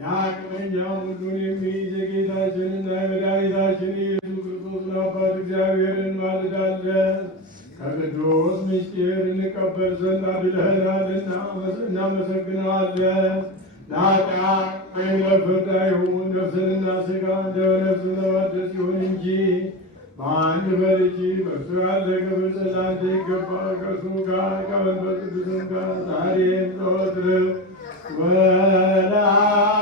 የአቅመኛው ሁሉን የሚይዝ የጌታችንና የመድኃኒታችን ኢየሱስ ክርስቶስን አባት እግዚአብሔርን እንማልዳለን። ከቅዱስ ምስጢር እንቀበል ዘንድ አድለኸናልና እናመሰግንሃለን። ለኃጢአት ወይም ለፍርድ አይሁን፣ ነፍስንና ሥጋ እንደ ነፍስ ለማደስ ይሁን እንጂ በአንድ በልጅ በእርሱ ያለ ክብር ለአንተ ይገባል። ከእርሱ ጋር ከመንፈስ ቅዱስም ጋር ዛሬም ዘወትርም ወለዓለሙ